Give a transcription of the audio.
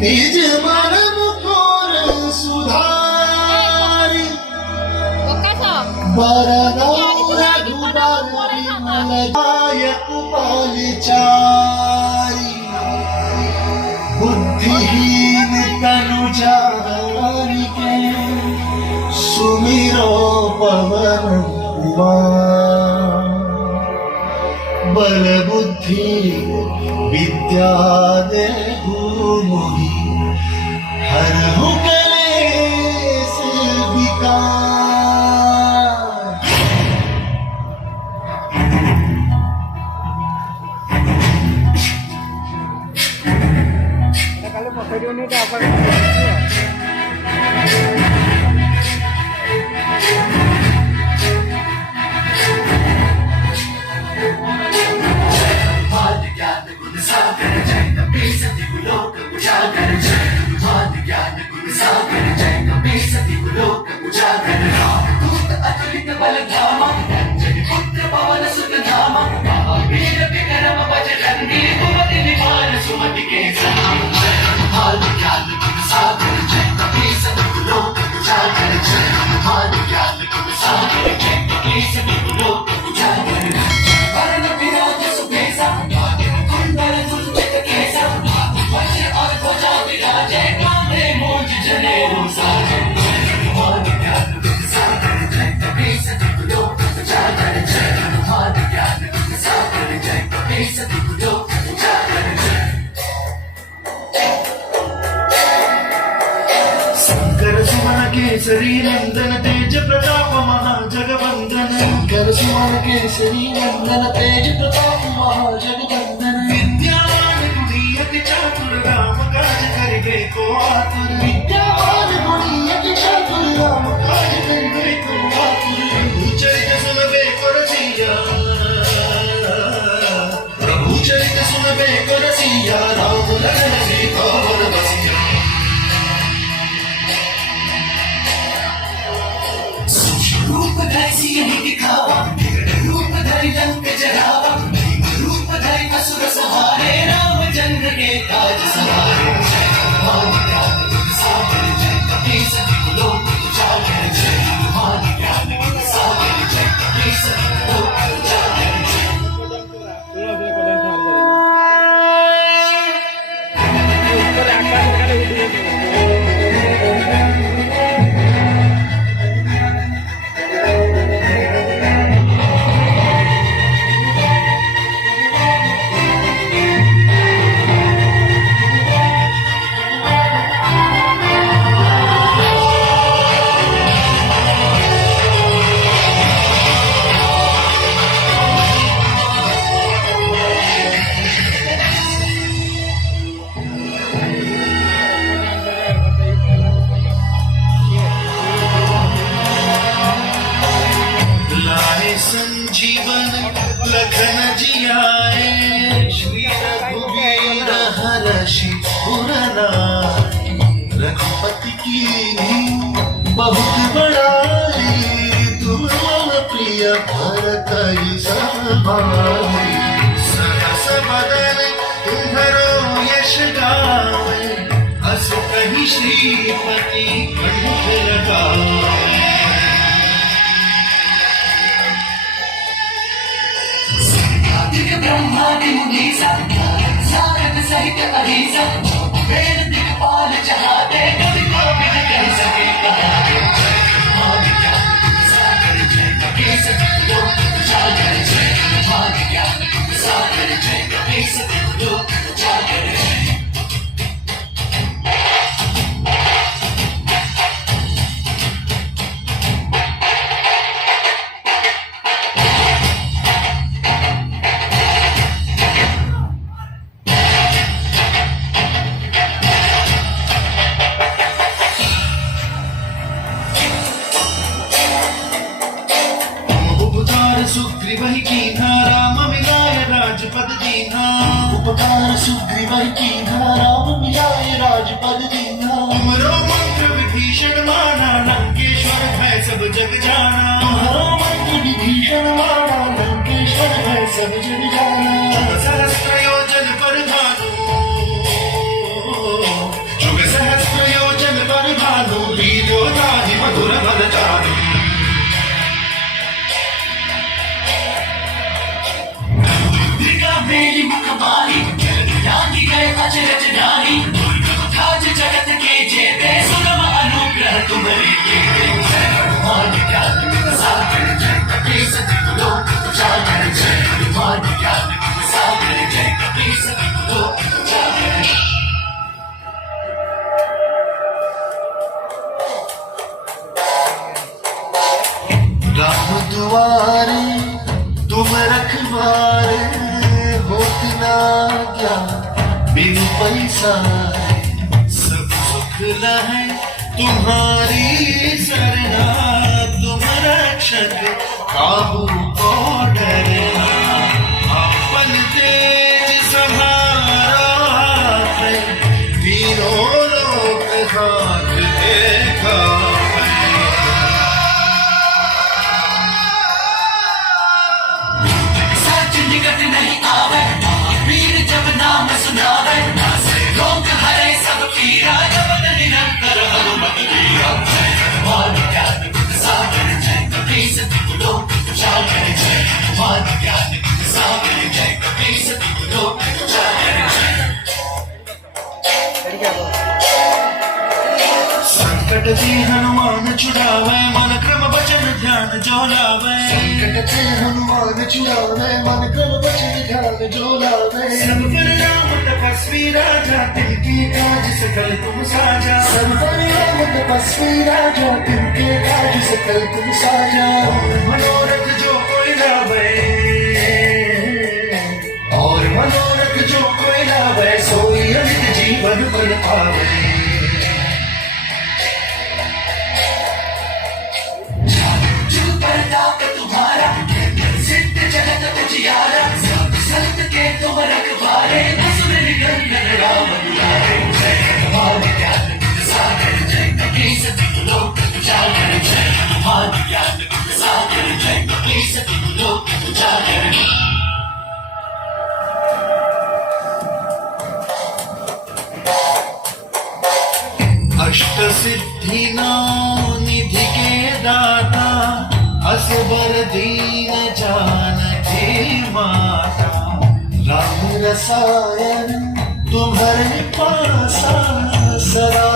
निज मन मुकोर सुधारी बरनौ रघुबर विमल पालचारी बुद्धिहीन तनु जानिके सुमिरो पवन कुमार बल बुद्धि विद्या देहु मोहि हरहु कलेश विकार। Kalau mau video ini dapat Kesari नंदन तेज प्रताप महाजगवंदन कर सुमन केसरी नंदन तेज प्रताप महाजगवंदन विद्यावान गुणी अति चातुर राम काज करिबे को आतुर विद्यावान गुणी अति चातुर राम काज करिबे को आतुर चरित सुनबे को रसिया प्रभु चरित सुनबे को रसिया राम लखन सीता वर बसिया रूप धरि यही दिखावा रूप धरि लंक जरावा रूप धरि असुर सहारे रामचंद्र के काज सवारे हनुमान ज्ञान गुण सागर जय कपीस तिहु लोक उजागर जय हनुमान ज्ञान गुण सागर जय कपीस तिहु लोक उजागर जय। संजीवन लखन जियाए श्री रघुवीर हर्षि उर लाए रघुपति की बहुत बड़ाई तुम मम प्रिय भरतहि समाई सहस बदन तुम्हरो यश गावे अस कहि श्रीपति कंठ लगाए। ब्रह्मादि मुनीसा सारद सहित अहिसा वेद दिक्पाल जहाते कवि कोविद कह सके कहाते हनुमान ज्ञान गुण सागर जय कपीस तिहु लोक उजागर जय हनुमान ज्ञान गुण सागर जय कपीस तिहु लोक उजागर जय। सुग्रीवहि कीन्हा राम मिलाय राजपद दीन्हा उपकार सुग्रीवहि कीन्हा राम मिलाय राजपद दीन्हा तुमरो मंत्र विभीषण माना लंकेश्वर भय सब जग जाना तुमरो मंत्र विभीषण माना लंकेश्वर भय सब जग जाना सहस्त्र योजन पर भानु क्या बिन पैसा सब सुख लहे तुम्हारी सरना, तुम रक्षक काबू को डरना, अपन तेज संहारा है, तीनों लोक हाथ देखा। निकट नहीं आवे वीर जब नाम सुनावे, रोग हरे सब पीरा, जपत निरंतर हनुमत वीरा। हनुमान ज्ञान गुण सागर जय कपीस तिहु लोक उजागर, जय हनुमान ज्ञान गुण सागर जय कपीस तिहु लोक उजागर। संकट से हनुमान छुड़ावे, मन क्रम वचन ध्यान जो लावे। संकट से हनुमान छुड़ावे, मन क्रम वचन ध्यान जो लावे। सब पर राम तपस्वी राजा, तिनके काज सकल तुम साजा। सब पर राम तपस्वी राजा, तिनके काज सकल तुम साजा। मनोरथ जो कोई लावे, और मनोरथ जो कोई लावे, सोई अमित जीवन फल पावे। प्रताप तुम्हारा सिद्ध जगत उजियारा, संत के तुम रखवारे, असुर निकंदन राम दुलारे। जय हनुमान ज्ञान गुण सागर जय कपीस तिहु लोक उजागर, जय हनुमान ज्ञान गुण सागर जय कपीस तिहु लोक उजागर। अष्ट सिद्धि नौ निधि के दाता, असबर दीन जानकी माता। राम रसायन तुम्हारे पासा, सदा